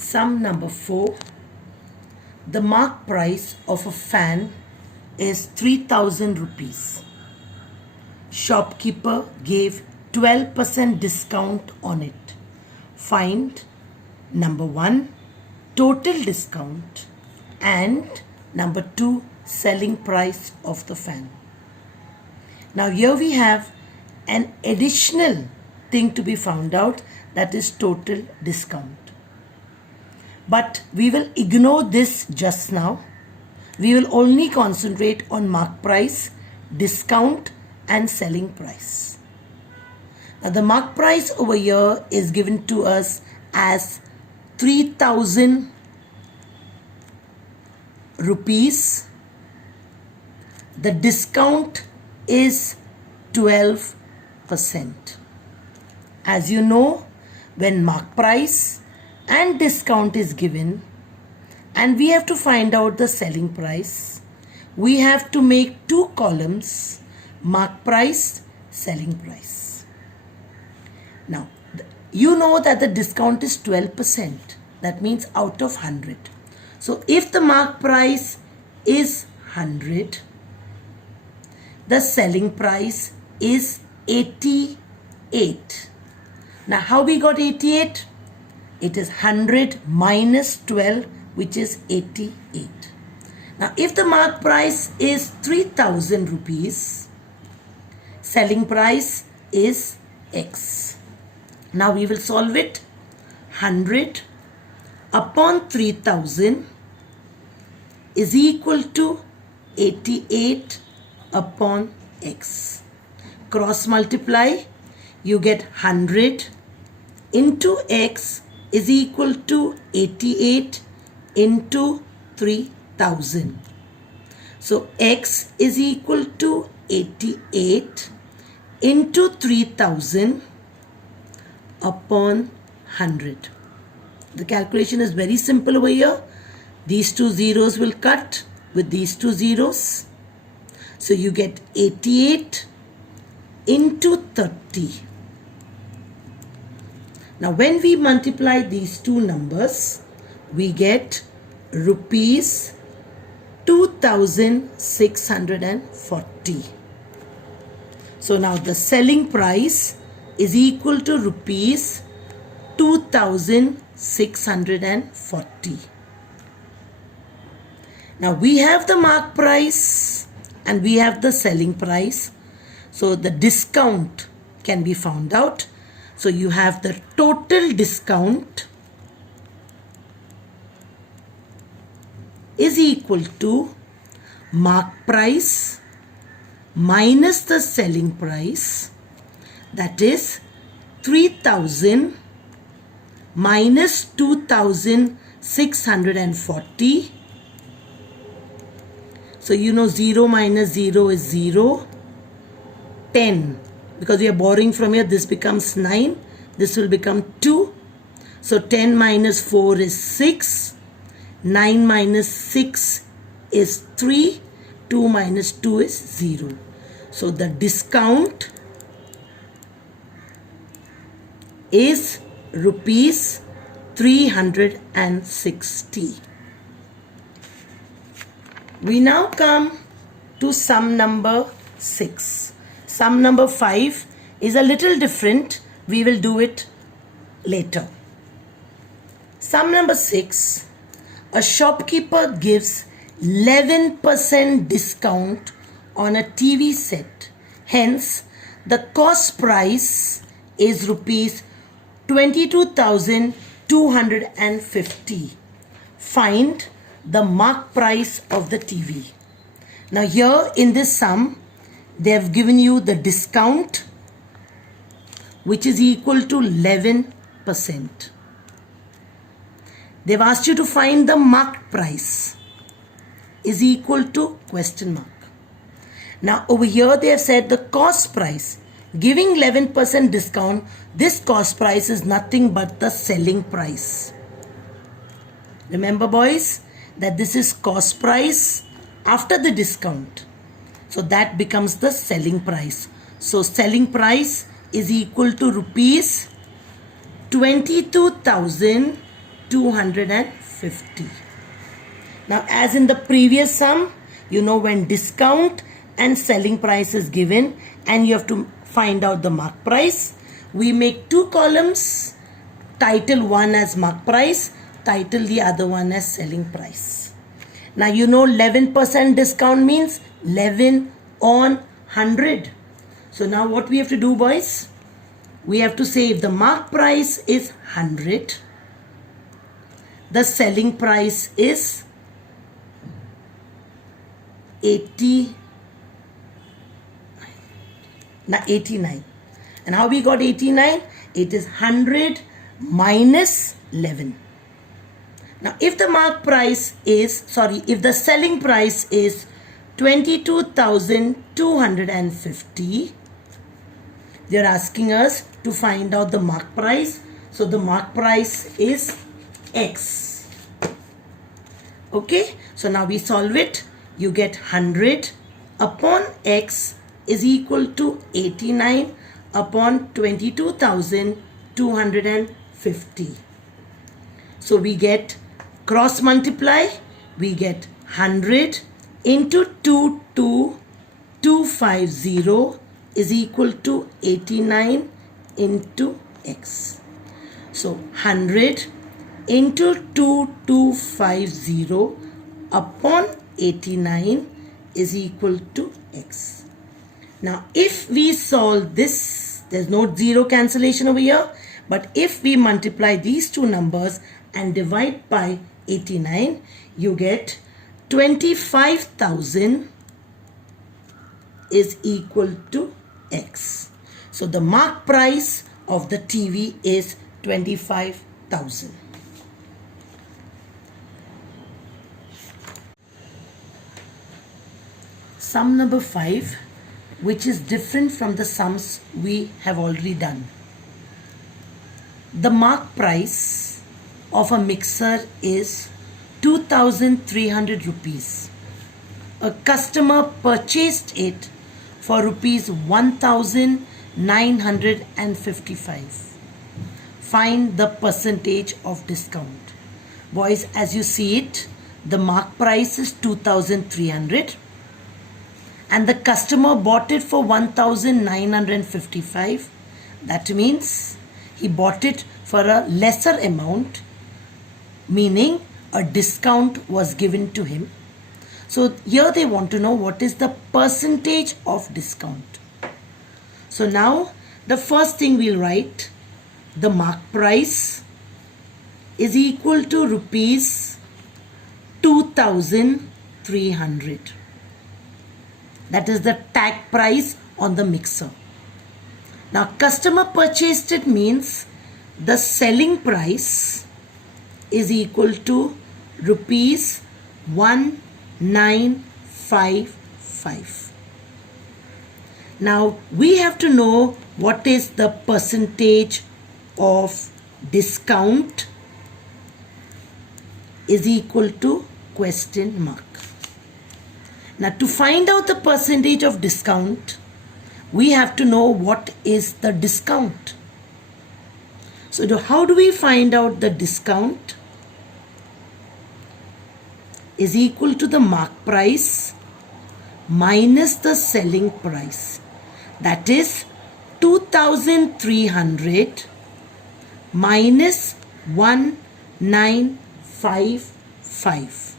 Sum number 4. The mark price of a fan is 3000 rupees. Shopkeeper gave 12% discount on it. Find number 1, total discount, and number 2, selling price of the fan. Now here we have an additional thing to be found out, that is total discount. But we will ignore this just now. We will only concentrate on mark price, discount and selling price. Now the mark price over here is given to us as 3000 rupees. The discount is 12%. As you know, when mark price and discount is given and we have to find out the selling price, we have to make two columns: mark price, selling price. Now you know that the discount is 12%, that means out of 100. So if the mark price is 100, the selling price is 88. Now how we got 88? It is 100 minus 12, which is 88. Now if the mark price is 3000 rupees, selling price is X. Now we will solve it. 100 upon 3000 is equal to 88 upon X. Cross multiply, you get 100 into X is equal to 88 into 3000. So X is equal to 88 into 3000 upon 100. The calculation is very simple over here. These two zeros will cut with these two zeros. So you get 88 into 30. Now when we multiply these two numbers, we get rupees 2640. So now the selling price is equal to rupees 2640. Now we have the mark price and we have the selling price. So the discount can be found out. So you have the total discount is equal to mark price minus the selling price, that is 3000 minus 2640. So you know 0 minus 0 is 0. 10. Because we are borrowing from here, this becomes 9. This will become 2. So 10 minus 4 is 6. 9 minus 6 is 3. 2 minus 2 is 0. So the discount is rupees 360. We now come to sum number 6. Sum number 5 is a little different. We will do it later. Sum number 6. A shopkeeper gives 11% discount on a TV set. Hence, the cost price is rupees 22,250. Find the mark price of the TV. Now here in this sum, they have given you the discount, which is equal to 11%. They've asked you to find the marked price is equal to question mark. Now over here they have said the cost price, giving 11% discount, this cost price is nothing but the selling price. Remember boys, that this is cost price after the discount. So that becomes the selling price. So selling price is equal to rupees 22,250 250. Now, as in the previous sum, you know when discount and selling price is given and you have to find out the mark price, we make two columns, title one as mark price, title the other one as selling price. Now you know 11% discount means 11 on 100. So now what we have to do, boys? We have to say if the mark price is 100, the selling price is 89. And how we got 89? It is 100 minus 11. Now if the if the selling price is 22,250, they're asking us to find out the mark price. So the mark price is X. Okay, so now we solve it. You get 100 upon X is equal to 89 upon 22,250. So we get cross multiply, we get 100 into 22250 is equal to 89 into X. So 100 into 2250 upon 89 is equal to X. Now if we solve this, there's no zero cancellation over here, but if we multiply these two numbers and divide by 89, you get 25,000 is equal to X. So the mark price of the TV is 25,000. Sum number 5, which is different from the sums we have already done. The mark price of a mixer is 2,300 rupees. A customer purchased it for rupees 1,955. Find the percentage of discount. Boys, as you see it, the mark price is 2,300 and the customer bought it for 1,955. That means he bought it for a lesser amount, meaning a discount was given to him. So here they want to know what is the percentage of discount. So now the first thing we'll write, the mark price is equal to rupees 2,300. That is the tag price on the mixer. Now customer purchased it means the selling price is equal to rupees 1,955. Now we have to know what is the percentage of discount is equal to question mark. Now to find out the percentage of discount, we have to know what is the discount. So how do we find out the discount? Is equal to the mark price minus the selling price. That is 2,300 minus 1,955.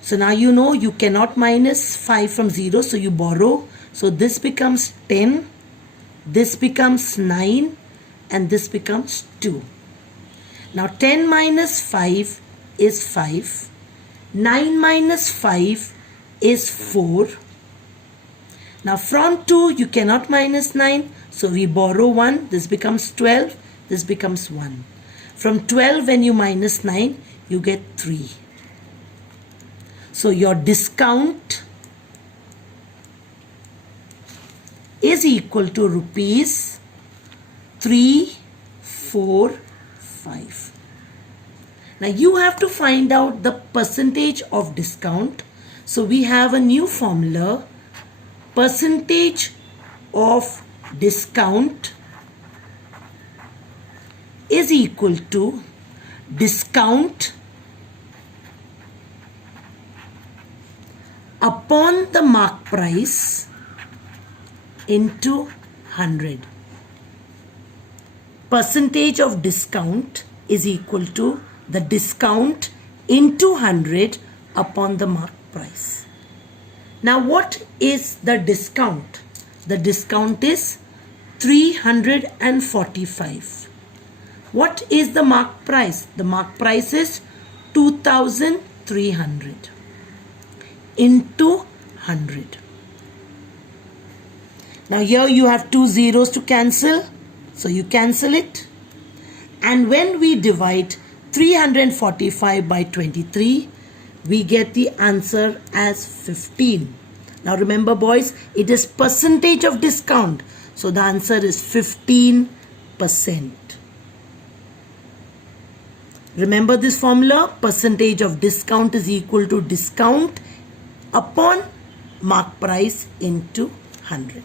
So now you know you cannot minus 5 from 0, so you borrow. So this becomes 10, this becomes 9, and this becomes 2. Now 10 minus 5 is 5, 9 minus 5 is 4. Now from 2 you cannot minus 9, so we borrow 1, this becomes 12, this becomes 1. From 12 when you minus 9, you get 3. So your discount is equal to rupees 345. Now you have to find out the percentage of discount. So we have a new formula, percentage of discount is equal to discount upon the mark price into 100. Percentage of discount is equal to the discount into 100 upon the mark price. Now what is the discount? The discount is 345. What is the mark price? The mark price is 2300 into 100. Now here you have two zeros to cancel, so you cancel it. And when we divide 345 by 23, we get the answer as 15. Now remember boys, it is percentage of discount. So the answer is 15%. Remember this formula, percentage of discount is equal to discount upon mark price into 100.